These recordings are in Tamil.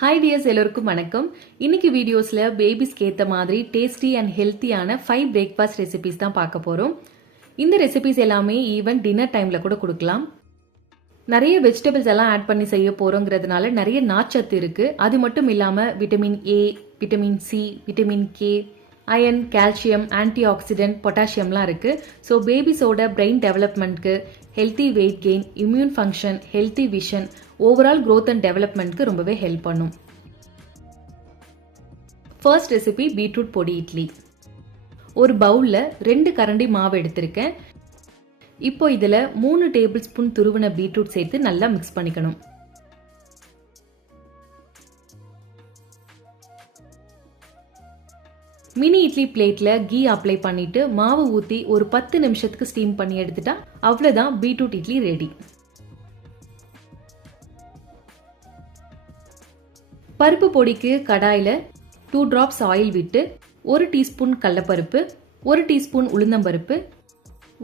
ஹாய் டியர்ஸ், எல்லோருக்கும் வணக்கம். இன்னைக்கு வீடியோஸ்ல பேபிஸ்க்கு ஏற்ற மாதிரி டேஸ்டி அண்ட் ஹெல்த்தியான 5 பிரேக்ஃபாஸ்ட் ரெசிபிஸ் தான் பார்க்க போறோம். இந்த ரெசிபிஸ் எல்லாமே ஈவன் டின்னர் டைம்ல கூட கொடுக்கலாம். நிறைய வெஜிடபிள்ஸ் எல்லாம் ஆட் பண்ணி செய்ய போறோங்கிறதுனால நிறைய நார்ச்சத்து இருக்கு. அது மட்டும் இல்லாம vitamin A, vitamin C, vitamin K, iron, calcium, antioxidant, பொட்டாசியம்லாம் இருக்கு. ஸோ பேபிஸோட பிரெயின் டெவலப்மெண்ட்க்கு, healthy weight gain, immune function, healthy vision, overall growth and டெவலப்மெண்ட்க்கு ரொம்பவே ஹெல்ப் பண்ணும். ஃபர்ஸ்ட் ரெசிபி பீட்ரூட் பொடி இட்லி. ஒரு பவுல்ல 2 கரண்டி மாவு எடுத்திருக்கேன். இப்போ இதுல 3 டேபிள் ஸ்பூன் துருவின பீட்ரூட் சேர்த்து நல்லா மிக்ஸ் பண்ணிக்கணும். மினி இட்லி பிளேட்ல கீ அப்ளை பண்ணிட்டு மாவு ஊத்தி ஒரு 10 நிமிஷத்துக்கு ஸ்டீம் பண்ணி எடுத்துட்டா அவ்வளவுதான் பீட்ரூட் இட்லி ரெடி. பருப்பு பொடிக்கு கடாயில 2 drops ஆயில் விட்டு 1 டீஸ்பூன் கடலைப்பருப்பு, 1 டீஸ்பூன் உளுந்தம்பருப்பு,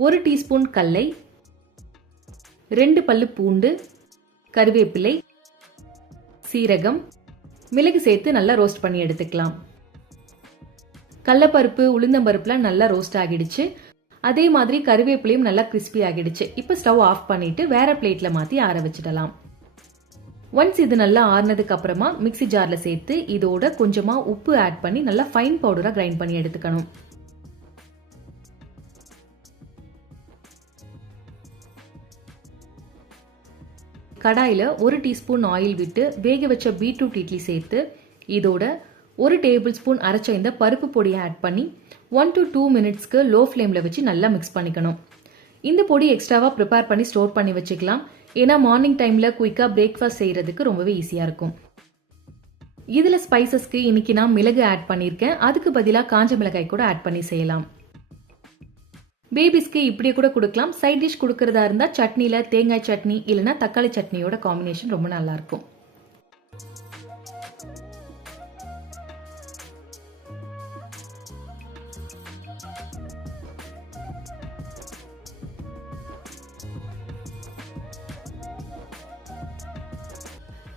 1 டீஸ்பூன் கடலை, 2 பல்லு பூண்டு, கறிவேப்பிலை, சீரகம், மிளகு சேர்த்து நல்லா ரோஸ்ட் பண்ணி எடுத்துக்கலாம். கடலைப்பருப்பு, உளுந்தம்பருப்புலாம் நல்லா ரோஸ்ட் ஆகிடுச்சு. அதே மாதிரி கறிவேப்பிலையும் நல்லா கிறிஸ்பி ஆகிடுச்சு. இப்போ ஸ்டவ் ஆஃப் பண்ணிட்டு வேற பிளேட்ல மாத்தி ஆற வச்சிடலாம். ஒன்ஸ் இது நல்லா ஆறுனதுக்கு அப்புறமா மிக்ஸி ஜார்ல சேர்த்து இதோட கொஞ்சமா உப்பு ஆட் பண்ணி நல்லா ஃபைன் பவுடரா கிரைண்ட் பண்ணி எடுத்துக்கணும். கடாயில 1 டீஸ்பூன் ஆயில் விட்டு வேக வச்ச பீட்ரூட் இட்லி சேர்த்து இதோட 1 டேபிள் ஸ்பூன் அரைச்ச இந்த பருப்பு பொடியை ஆட் பண்ணி 1 to 2 மினிட்ஸ்க்கு லோ ஃப்ளேம்ல வச்சு நல்லா மிக்ஸ் பண்ணிக்கணும். இந்த பொடி எக்ஸ்ட்ராவா ப்ரிப்பேர் பண்ணி ஸ்டோர் பண்ணி வச்சுக்கலாம். ஏன்னா மார்னிங் டைம்ல குயிக்கா பிரேக்ஃபாஸ்ட் செய்யறதுக்கு ரொம்பவே ஈஸியா இருக்கும். இதுல ஸ்பைசஸ்க்கு இன்னைக்கு நான் மிளகு ஆட் பண்ணிருக்கேன். அதுக்கு பதிலா காஞ்ச மிளகாய் கூட ஆட் பண்ணி செய்யலாம். பேபிஸ்க்கு இப்படியே கூட கொடுக்கலாம். சைட் டிஷ் கொடுக்கறதா இருந்தா சட்னில தேங்காய் சட்னி இல்லைன்னா தக்காளி சட்னியோட காம்பினேஷன் ரொம்ப நல்லா இருக்கும்.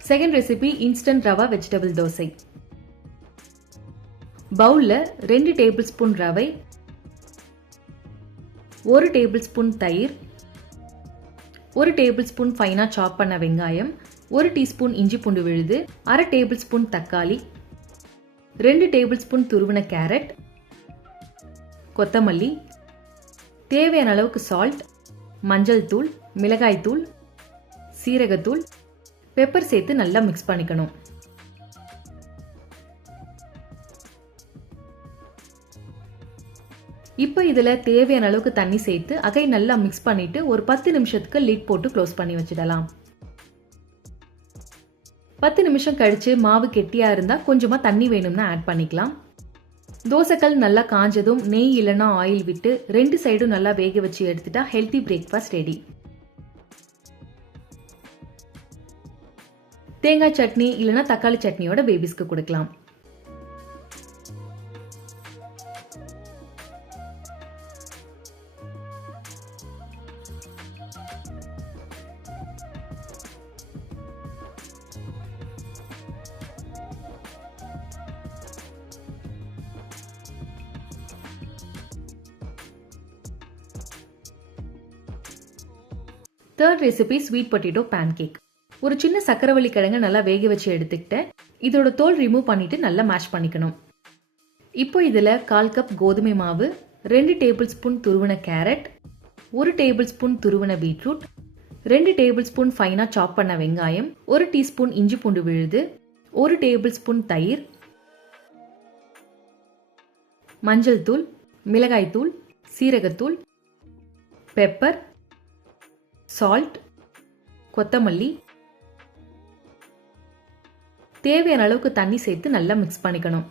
Second recipe instant rava vegetable dosa. பவுல்ல 2 டேபிள் ஸ்பூன் ரவை, 1 டேபிள் ஸ்பூன் தயிர், 1 டேபிள் ஸ்பூன் ஃபைனா சாப் பண்ண வெங்காயம், 1 டீஸ்பூன் இஞ்சி பூண்டு விழுது, 1/2 டேபிள் ஸ்பூன் தக்காளி, 2 டேபிள் ஸ்பூன் துருவின கேரட், கொத்தமல்லி, தேவையான அளவுக்கு சால்ட், மஞ்சள் தூள், மிளகாய் தூள், சீரகத்தூள், பெப்பர் சேர்த்து நல்லா மிக்ஸ் பண்ணிக்கணும். இப்போ இதுல தேவையான அளவுக்கு தண்ணி சேர்த்து அகை நல்லா மிக்ஸ் பண்ணிட்டு ஒரு 10 நிமிஷத்துக்கு லிட் போட்டு க்ளோஸ் பண்ணி வச்சிடலாம். 10 நிமிஷம் கழிச்சு மாவு கெட்டியா இருந்தா கொஞ்சமா தண்ணி வேணும்னா ஆட் பண்ணிக்கலாம். தோசைக்கல் நல்லா காஞ்சதும் நெய் இல்லைன்னா ஆயில் விட்டு 2 சைடும் நல்லா வேக வச்சு எடுத்துட்டா ஹெல்த்தி பிரேக்ஃபாஸ்ட் ரெடி. தேங்காய் சட்னி இல்லைன்னா தக்காளி சட்னியோட பேபிஸ்க்கு கொடுக்கலாம். Third recipe sweet potato pancake. ஒரு சின்ன சக்கரவள்ளி கிழங்கு நல்லா வேக வச்சு எடுத்துக்கிட்டேன். இதோட தோல் ரிமூவ் பண்ணிட்டு நல்லா மேஷ் பண்ணிக்கணும். இப்போ இதுல 1/4 கப் கோதுமை மாவு, 2 டேபிள் ஸ்பூன் துருவின கேரட், 1 டேபிள் ஸ்பூன் துருவின பீட்ரூட், 2 டேபிள் ஸ்பூன் ஃபைனா சாப் பண்ண வெங்காயம், 1 டீஸ்பூன் இஞ்சி பூண்டு விழுது, 1 டேபிள் ஸ்பூன் தயிர், மஞ்சள் தூள், மிளகாய் தூள், சீரகத்தூள், பெப்பர், சால்ட், கொத்தமல்லி, தேவையான அளவுக்கு தண்ணி சேர்த்து நல்லா மிக்ஸ் பண்ணிக்கணும்.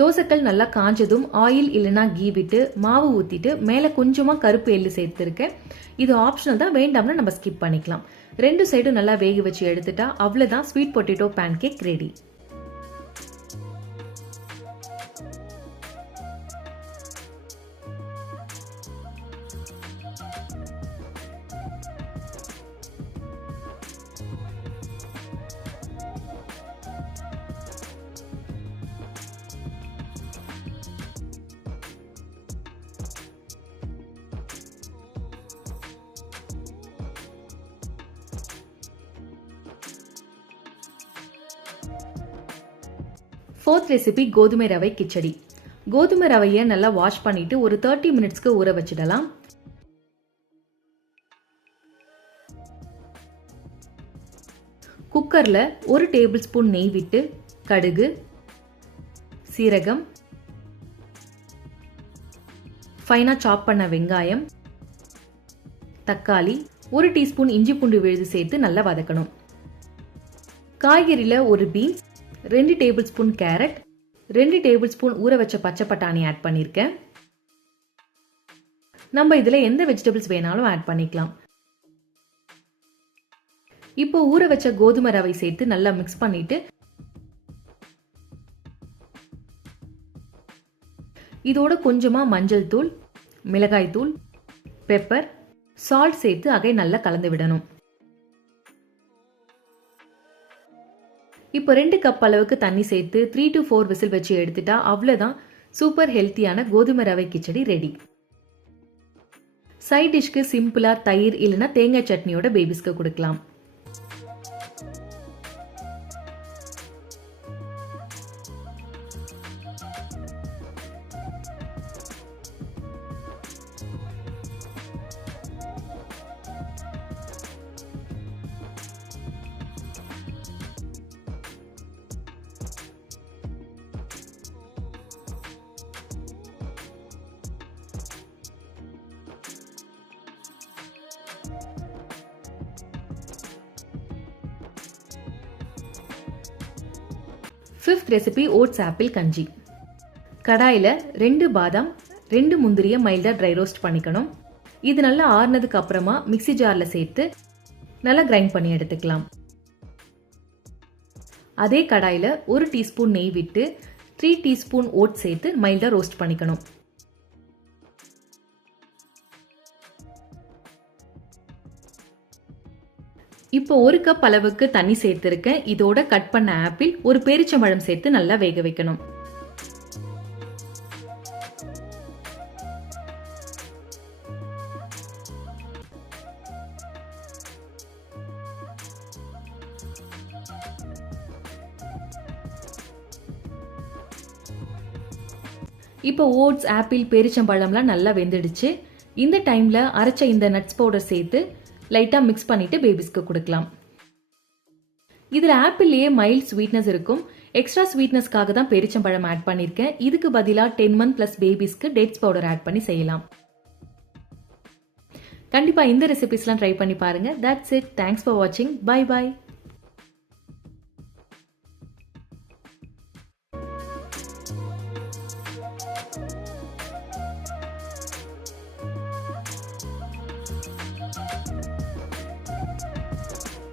தோசைக்கல் நல்லா காஞ்சதும் ஆயில் இல்லைன்னா கீ விட்டு மாவு ஊத்திட்டு மேல கொஞ்சமா கருப்பு எள்ளு சேர்த்திருக்கேன். இது ஆப்ஷனல் தான், வேண்டாம்னா நம்ம ஸ்கிப் பண்ணிக்கலாம். 2 சைடும் நல்லா வேக வச்சு எடுத்துட்டா அவ்வளவுதான் sweet potato pancake ready. 4th recipe கோதுமை ரவை கிச்சடி. கோதுமை ரவையை நல்லா வாஷ் பண்ணிட்டு ஒரு 30 மினிட்ஸ்க்கு ஊற வச்சிடலாம். குக்கர்ல 1 டேபிள் ஸ்பூன் நெய் விட்டு கடுகு, சீரகம், ஃபைனா சாப் பண்ண வெங்காயம், தக்காளி, 1 டீஸ்பூன் இஞ்சி பூண்டு விழுது சேர்த்து நல்லா வதக்கணும். காய்கறியில் 1 beans, 2 table spoon carrot, 2 table spoon ஊற வச்ச பச்சை பட்டாணி ஆட் பண்ணியிருக்கேன். நம்ம இதில் எந்த வெஜிடபிள்ஸ் வேணாலும் ஆட் பண்ணிக்கலாம். இப்போ ஊற வச்ச கோதுமை ரவை சேர்த்து நல்லா மிக்ஸ் பண்ணிட்டு இதோட கொஞ்சமா மஞ்சள் தூள், மிளகாய் தூள், பெப்பர், சால்ட் சேர்த்து அகை நல்லா கலந்து விடணும். இப்போ 2 கப் அளவுக்கு தண்ணி சேர்த்து 3 to 4 விசில் வச்சு எடுத்துட்டா அவ்வளவுதான் சூப்பர் ஹெல்த்தியான கோதுமை ரவை கிச்சடி ரெடி. சைட் டிஷ்க்கு சிம்பிளா தயிர் இல்லைன்னா தேங்காய் சட்னியோட பேபிஸ்க்கு கொடுக்கலாம். ஃபிஃப்த் ரெசிபி ஓட்ஸ் ஆப்பிள் கஞ்சி. கடாயில் 2 பாதாம், 2 முந்திரியை மைல்டாக ட்ரை ரோஸ்ட் பண்ணிக்கணும். இது நல்லா ஆறுனதுக்கு அப்புறமா மிக்சி ஜாரில் சேர்த்து நல்லா கிரைண்ட் பண்ணி எடுத்துக்கலாம். அதே கடாயில் 1 டீஸ்பூன் நெய் விட்டு 3 டீஸ்பூன் ஓட்ஸ் சேர்த்து மைல்டாக ரோஸ்ட் பண்ணிக்கணும். இப்போ 1 கப் அளவுக்கு தண்ணி சேர்த்திருக்கேன். இதோட கட் பண்ண ஆப்பிள், ஒரு பேரிச்சம்பழம் சேர்த்து நல்லா வேக வைக்கணும். இப்போ ஓட்ஸ், ஆப்பிள், பேரிச்சம்பழம்லாம் நல்லா வெந்துடுச்சு. இந்த டைம்ல அரைச்ச இந்த நட்ஸ் பவுடர் சேர்த்து லைட்டா மிக்ஸ் பண்ணிட்டு பேபிஸ்க்கு கொடுக்கலாம். இதுல ஆப்பிள்லயே மைல்ட் ஸ்வீட்னஸ் இருக்கும். எக்ஸ்ட்ரா ஸ்வீட்னஸ்க்காக தான் பேரிச்சம்பழம் ஆட் பண்ணிருக்கேன். இதுக்கு பதிலா 10 month plus பேபிஸ்க்கு டேட்ஸ் பவுடர் ஆட் பண்ணி செய்யலாம். கண்டிப்பா இந்த ரெசிபிஸ்லாம் ட்ரை பண்ணி பாருங்க. That's it. Thanks for watching. Bye bye.